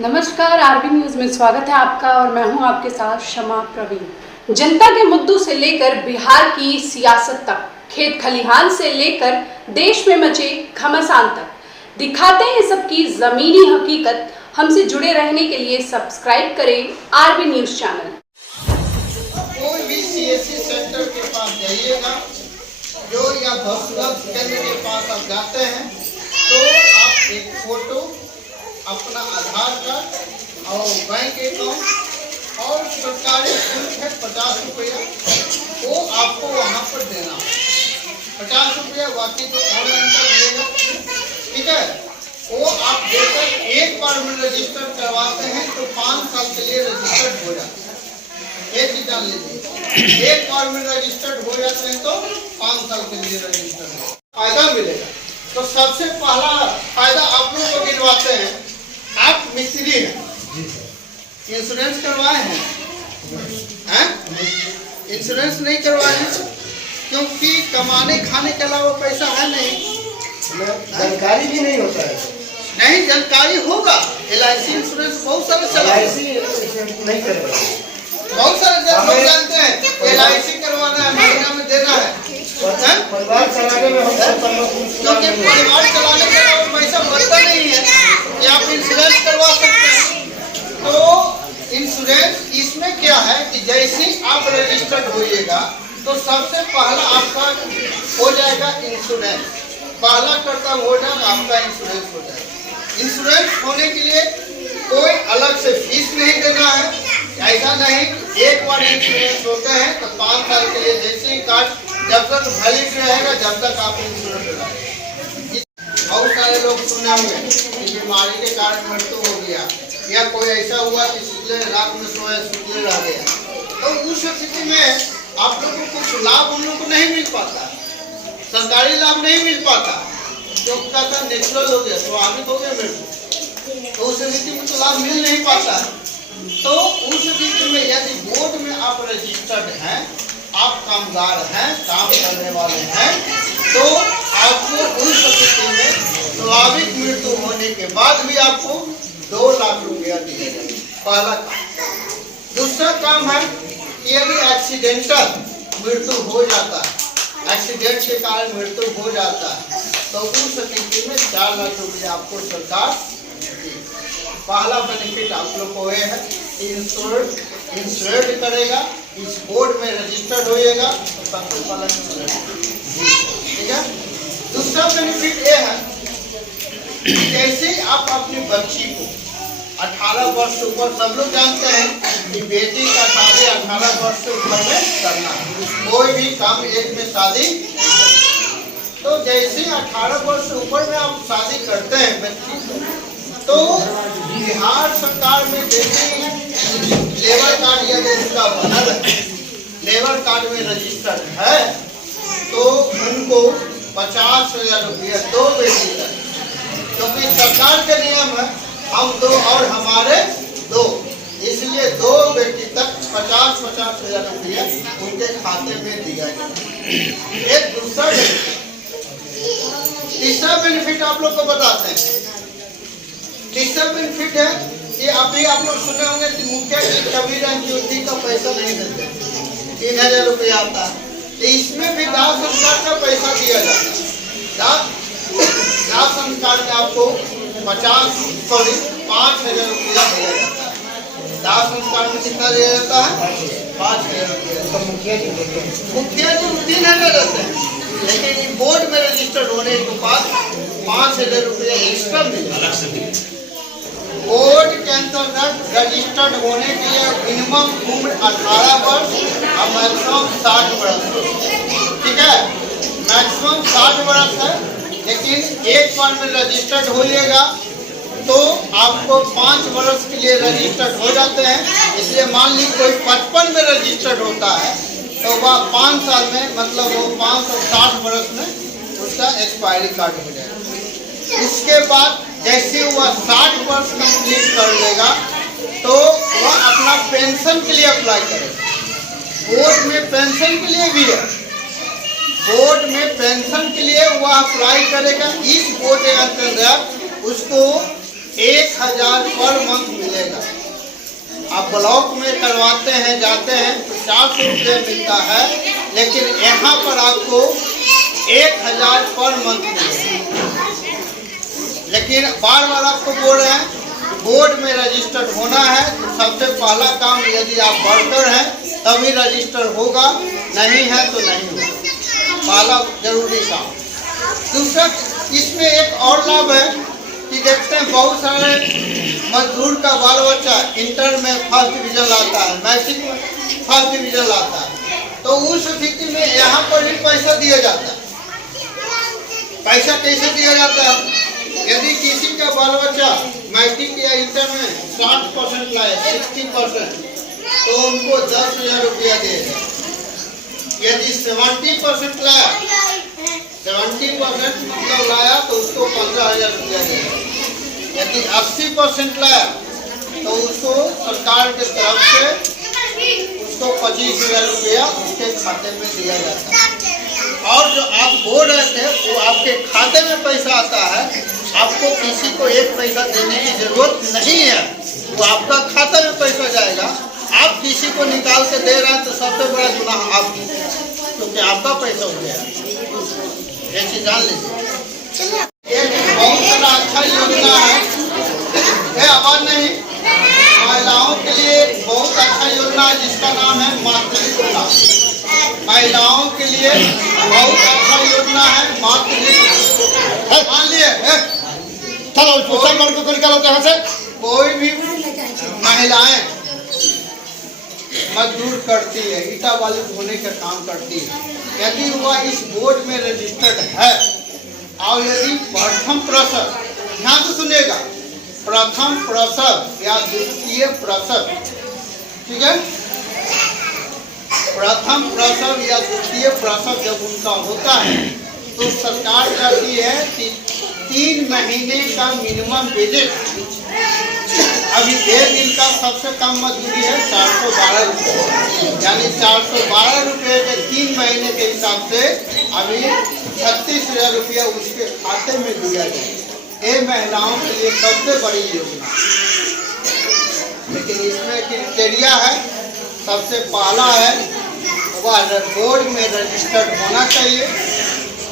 नमस्कार, RB news में स्वागत है आपका और मैं हूं आपके साथ शमा प्रवीण। जनता के मुद्दों से लेकर बिहार की सियासत तक, खेत खलिहान से लेकर देश में मचे घमासान तक दिखाते हैं सबकी जमीनी हकीकत। हमसे जुड़े रहने के लिए सब्सक्राइब करें आरबी न्यूज चैनल। कोई भी सीएससी सेंटर के पास जाइएगा जो या बस केंद्र के पास आप जाते हैं तो आप एक फोटो, अपना आधार कार्ड और बैंक अकाउंट और सरकारी शुल्क है 50 रुपया, वो आपको वहाँ पर देना 50 रुपया, बाकी तो ऑनलाइन कर मिलेगा। ठीक है, वो आप देकर एक बार में रजिस्टर करवाते हैं तो 5 साल के लिए रजिस्टर्ड हो जाता है। एक ही जान लीजिए, एक बार में रजिस्टर्ड हो जाते हैं तो 5 साल के लिए रजिस्टर्ड फायदा मिलेगा। तो सबसे पहला फायदा आप लोग को गिनवाते हैं। आप मिस्त्री हैं, इंश्योरेंस करवाए हैं? इंश्योरेंस नहीं करवाए हैं क्योंकि कमाने खाने के अलावा पैसा है नहीं, जानकारी भी नहीं होता है। नहीं जानकारी होगा। LIC इंश्योरेंस बहुत सारे चला, नहीं करवाए, बहुत सारे लोग जानते हैं LIC करवाना है, महीना में देना है। परिवार चलाने में हम क्योंकि परिवार चलाने के अलावा पैसा बचता नहीं है कि आप इंश्योरेंस करवा सकते हैं। तो इंश्योरेंस इसमें क्या है कि जैसे आप रजिस्टर्ड होइएगा तो सबसे पहला आपका हो जाएगा इंश्योरेंस, पहला कर्तव्य हो जाएगा आपका इंश्योरेंस हो जाएगा। इंश्योरेंस होने के लिए कोई अलग से फीस नहीं देना है। ऐसा नहीं, एक बार इंश्योरेंस होते हैं तो 5 साल के लिए जैसे ही कार्ड जब तक वैलिड रहेगा जब तक आप इंश्योरेंस लगाएंगे। बहुत सारे लोग सुने होंगे कि बीमारी के कारण मृत्यु हो गया या कोई ऐसा हुआ कि सुतले रात में सोए सुतले रह गया, तो उस स्थिति में आप लोग को कुछ लाभ उन लोग को नहीं मिल पाता, सरकारी लाभ नहीं मिल पाता, क्योंकि कहता नेचुरल हो गया, स्वाभाविक हो गया मृत्यु, तो उस स्थिति में तो लाभ मिल नहीं पाता। तो उस स्थिति में यदि बोर्ड में आप रजिस्टर्ड हैं, आप कामगार हैं, काम करने वाले हैं, तो आपको उस स्थिति में स्वाभाविक मृत्यु होने के बाद भी आपको 2 लाख रुपया दिया जाएगा, पहला काम। दूसरा काम है कि यदि एक्सीडेंटल मृत्यु हो जाता है, एक्सीडेंट के कारण मृत्यु हो जाता है, तो उस स्थिति में 4 लाख रुपया आपको सरकार। पहला बेनिफिट आप लोग को है इंश्योर्ड करेगा, इस बोर्ड में रजिस्टर्ड होइएगा तो सबसे पहला इंश्योरेंस। ठीक है, दूसरा बेनिफिट ये है जैसे आप अपनी बच्ची को 18 वर्ष से ऊपर, सब लोग जानते हैं कि बेटी का शादी 18 वर्ष से ऊपर में करना है, कोई भी कम एज में शादी। तो जैसे 18 वर्ष से ऊपर में आप शादी करते हैं बच्ची को, तो बिहार सरकार में जैसे लेबर कार्ड यदि उनका बनल है, लेबर कार्ड में रजिस्टर्ड है, तो उनको 50,000 रुपया 2 बेटी का, क्योंकि सरकार के नियम है हम 2 और हमारे 2, इसलिए 2 बेटी तक 50,000 रुपया उनके खाते में दिया जाए। एक दूसरा बेनिफिट, तीसरा बेनिफिट आप लोग को बताते हैं। तीसरा बेनिफिट है कि अभी आप लोग सुने होंगे कि मुखिया की कबीर ज्योति का पैसा नहीं देते, 3000 रुपया आता है, तो इसमें भी दाह संस्कार का पैसा दिया जाता है। दाह संस्कार में आपको 5,000 रुपया दिया जाता है। दाह संस्कार में कितना दिया जाता है? 5,000 रुपया। मुखिया जी 3,000 देते हैं, लेकिन बोर्ड में रजिस्टर्ड होने के बाद 5,000 रुपया एक्स्ट्रा मिलेगा। बोर्ड के अंतर्गत रजिस्टर्ड होने के लिए मिनिमम उम्र 18 वर्ष और मैक्सिमम 60 वर्ष। ठीक है, मैक्सिमम 60 वर्ष है, लेकिन एक बार में रजिस्टर्ड होइएगा तो आपको 5 वर्ष के लिए रजिस्टर्ड हो जाते हैं। इसलिए मान लीजिए कोई 55 में रजिस्टर्ड होता है तो वह 5 साल में, मतलब वो 560 वर्ष में उसका एक्सपायरी कार्ड हो जाएगा। इसके बाद जैसे वह 60 वर्ष कंप्लीट कर लेगा तो वह अपना पेंशन के लिए अप्लाई करेगा। बोर्ड में पेंशन के लिए भी है, बोर्ड में पेंशन के लिए वह अप्लाई करेगा। इस बोर्ड के अंतर्गत उसको 1000 पर मंथ मिलेगा। आप ब्लॉक में करवाते हैं, जाते हैं तो 400 रुपये मिलता है, लेकिन यहाँ पर आपको 1000 पर मंथ मिलेगा। लेकिन बार बार आपको बोल रहे हैं बोर्ड में रजिस्टर्ड होना है, तो सबसे पहला काम यदि आप वर्कर हैं तभी रजिस्टर होगा, नहीं है तो नहीं होगा, पहला जरूरी काम। दूसरा, इसमें एक और लाभ है कि देखते हैं बहुत सारे मजदूर का बाल बच्चा इंटर में फर्स्ट डिवीजन लाता है, मैट्रिक में फर्स्ट डिवीजन लाता है, तो उस स्थिति में यहाँ पर भी पैसा दिया जाता है। पैसा कैसे दिया जाता है? यदि किसी का बाल बच्चा मैट्रिक या इंटर में 60% लाए, 60%, तो उनको 10,000 रुपया देगा। यदि 70% लाया, 70% मतलब लाया तो उसको 15,000 रुपया देगा। यदि 80% लाया तो उसको सरकार के तरफ से उसको 25,000 रुपया उसके खाते में दिया जाता है। और जो आप बोल रहे थे वो आपके खाते में पैसा आता है, आपको किसी को एक पैसा देने की जरूरत नहीं है, वो आपका खाता में पैसा जाएगा। आप किसी को निकाल के दे रहे हैं तो सबसे बड़ा गुनाह आप, क्योंकि आपका पैसा हो गया, ये चीज जान लीजिए। एक बहुत बड़ा अच्छा योजना है, आवाज नहीं, महिलाओं के लिए बहुत अच्छा योजना है जिसका नाम है मातृत्व। महिलाओं के लिए बहुत अच्छा योजना है मातृत्व। मान लिए चलो उसको सब लड़कों को निकालो यहाँ से। कोई भी महिलाएं मजदूर करती है, ईटा बालू धोने का काम करती है, यदि वह इस बोर्ड में रजिस्टर्ड है और यदि प्रथम प्रसव, ध्यान से सुनिएगा, प्रथम प्रसव या द्वितीय प्रसव, ठीक है, प्रथम प्रसव या द्वितीय प्रसव जब उनका होता है तो सरकार कहती है कि 3 महीने का मिनिमम विजिट। अभी 1 दिन का सबसे कम मजदूरी है 412 रुपये, यानी 412 रुपये के 3 महीने के हिसाब से अभी 36,000 रुपया उसके खाते में दिया जाए। ये महिलाओं के लिए सबसे बड़ी योजना, लेकिन इसमें क्राइटेरिया है। सबसे पहला है वह बोर्ड में रजिस्टर्ड होना चाहिए।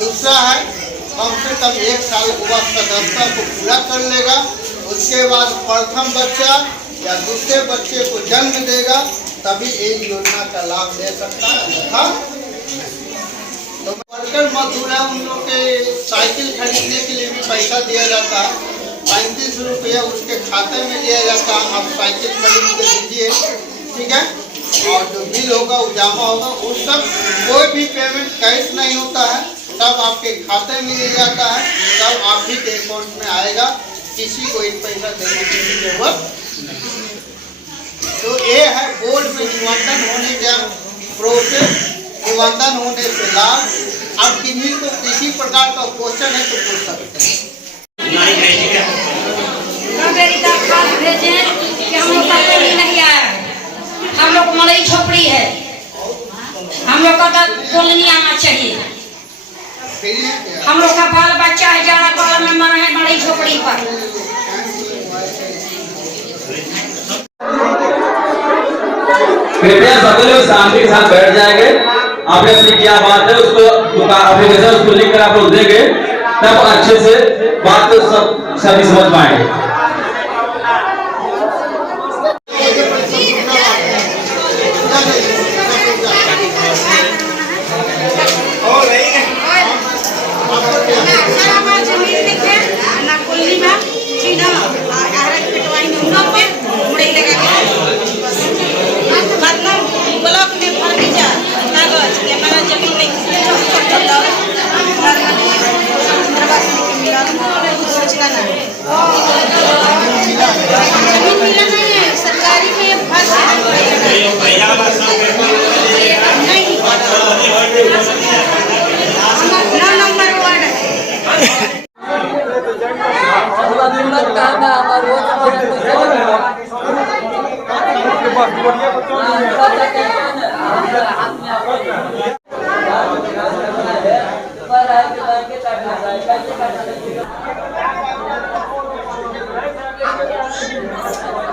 दूसरा है कम से कम 1 साल वह सदस्यता को पूरा कर लेगा, उसके बाद प्रथम बच्चा या दूसरे बच्चे को जन्म देगा, तभी इस योजना का लाभ ले सकता है। तो वर्कर मजदूर है, उन लोग के साइकिल खरीदने के लिए भी पैसा दिया जाता है, 35 रुपया उसके खाते में दिया जाता है। आप साइकिल खरीद के दीजिए, ठीक है, और जो बिल होगा वो जमा होगा, वो सब कोई भी पेमेंट कैश नहीं होता है, सब आपके खाते में दिया जाता है, सब आप ही के अकाउंट में आएगा, किसी को एक पैसा देने की जरूरत नहीं। तो ये है बोर्ड में निबंधन होने का प्रोसेस, निबंधन होने से लाभ। अब किसी प्रकार का क्वेश्चन है तो पूछ सकते हैं। हम लोग का कोई नहीं आया है, हम लोग मलई झोपड़ी है, हम लोग का कॉलोनी आना चाहिए। हम लोग का बाल बच्चा है, जाड़ा पाला में मर है मलई झोपड़ी पर। कृपया सभी लोग शांति के साथ बैठ जाएंगे। आपने अपनी क्या बात है उसको एप्लीकेशन उसको लिख कर आप लोग देंगे, तब अच्छे से बात सभी समझ पाएंगे। सरकारी में है।